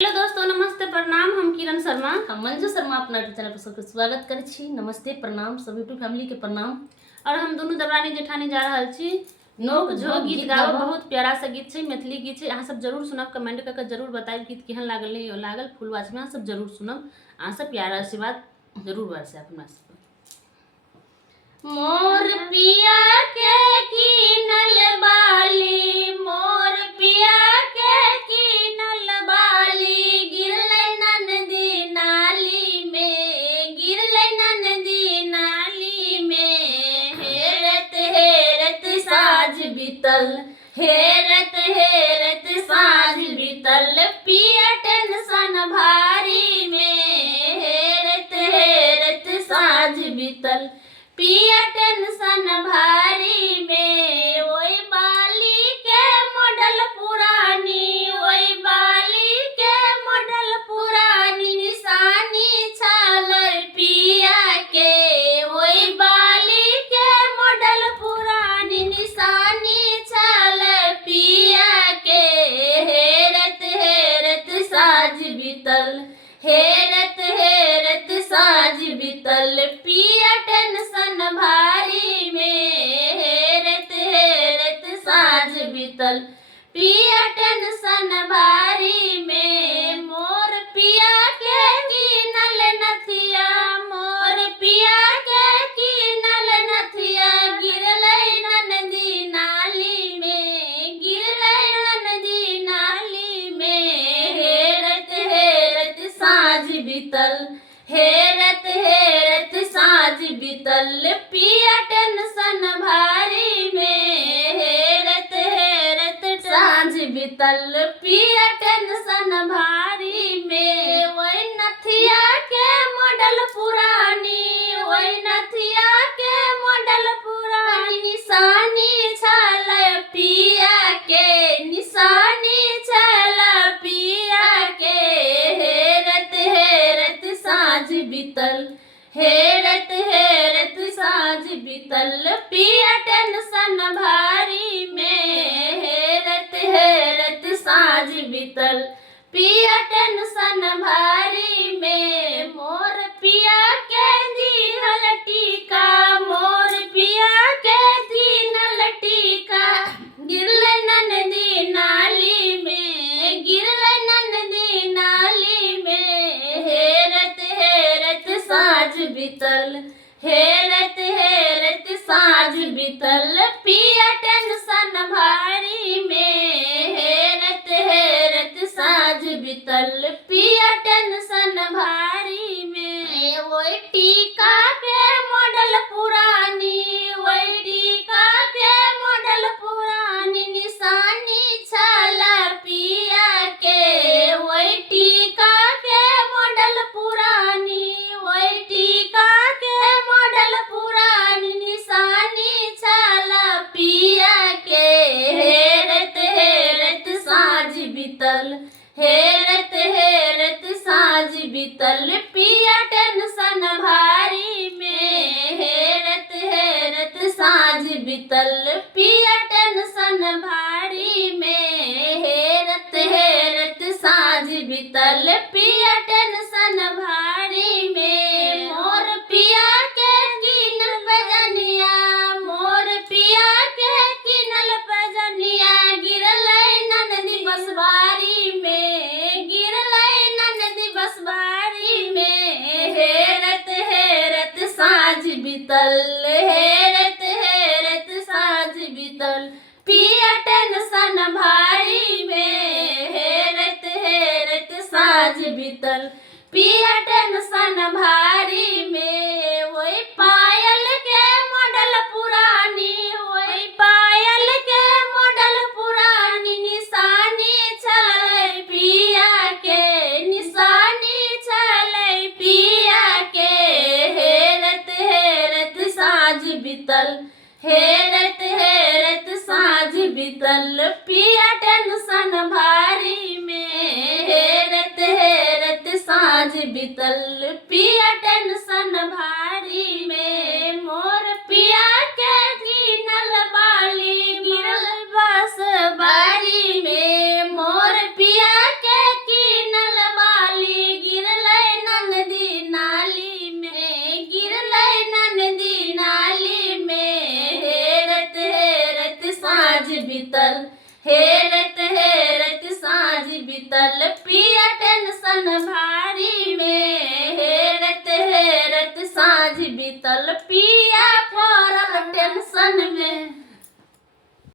Hello दोस्तों, नमस्ते प्रणाम। हम किरण शर्मा, हम मंजू शर्मा अपना यूट्यूब चैनल पर सबके स्वागत करै छी। नमस्ते प्रणाम सब यूट्यूब फैमिली के प्रणाम। और हम दोनों दबरानी जेठानी जा रहल छी नोक झोंक गीत गाबऽ। बहुत प्यारा सा गीत छै, मैथिली गीत छै। अहाँ सब जरूर सुनब, कमेंट करके जरूर बताएब गीत केहन लागल। फुलवाच में अहाँ सब जरूर सुनब। अहाँ सब प्यार आशीर्वाद जरूर बरसाएब हमरा सब। मोर पिया के कीनल बाली, मोर पिया के कीनल बाली, गिरलै ननदी नाली में, गिरलै ननदी नाली में। हेरत साँझ बीतल, हेरत साँझ बीतल, पिया टेंशन भारी में। हेरत साँझ बीतल, पिया टेंशन भारी में। ओई बाली के मॉडल पुरानी, ओई बाली के मॉडल पुरानी, निशानी छल पिया के। ओई बाली के मॉडल पुरानी, निशानी छल पिया के। हेरत साँझ बीतल, हेरत साँझ बीतल, पिया टेंशन भारी में। हेरत साँझ बीतल, पिया टेंशन भारी में। मोर पिया के कीनल नथिया, मोर पिया के कीनल नथिया, गिरलै ननदी नाली में, गिरलै ननदी नाली में। हेरत साँझ बीतल, हेरत साँझ बीतल, पिया टेंशन भारी में। हेरत साँझ बीतल, पिया टेंशन भारी में। वही नथिया के मॉडल पुरानी, वही नथिया के मॉडल पुरानी, निशानी छल पिया के, निशानी छल पिया के। हेरत साँझ बीतल, हेरत साँझ बीतल, पिया टेंशन भारी में। हेरत साँझ बीतल, पिया टेंशन भारी में। मोर पिया के दिहल टीका, मोर पिया के दिहल टीका, गिरलै ननदी नाली में, गिरलै ननदी नाली में। हेरत साँझ बीतल, हेरत साँझ बीतल, पिया टेंशन भारी में। हेरत साँझ बीतल, पिया टेंशन भारी में। वही टीका के मॉडल पुरानी, वही टीका के मॉडल पुरानी, निशानी छल पिया के। वही टीका के मॉडल पुरानी, वही टीका के मॉडल पुरानी, निशानी छल पिया के। हेरत साँझ बीतल, हेरत साँझ बीतल, पिया टेंशन भारी में। हेरत साँझ बीतल, पिया टेंशन भारी में। हेरत साँझ बीतल, पिया टेंशन भारी में। मोर पिया के कीनल पैजनिया, मोर पिया के कीनल पैजनिया, गिरलै ननदी बसवारी में, गिरलै ननदी बसवारी में। हेरत साँझ बीतल, हेरत साँझ बीतल, पिया टेंशन भारी में। हेरत साँझ बीतल, पिया टेंशन भारी में। वही पायल के मॉडल पुरानी, वही पायल के मॉडल पुरानी, निशानी छल पिया के, निशानी छल पिया के। हेरत साँझ बीतल, हेरत साँझ बीतल, पिया टेंशन भारी में। हेरत साँझ बीतल, पिया टेंशन भारी में। मोर पिया के कीनल बाली, गिरल बस बारी में। मोर पिया के कीनल हेरत साँझ बीतल पिया टेंशन भारी में, हेरत साँझ बीतल पिया पड़ल टेंशन में।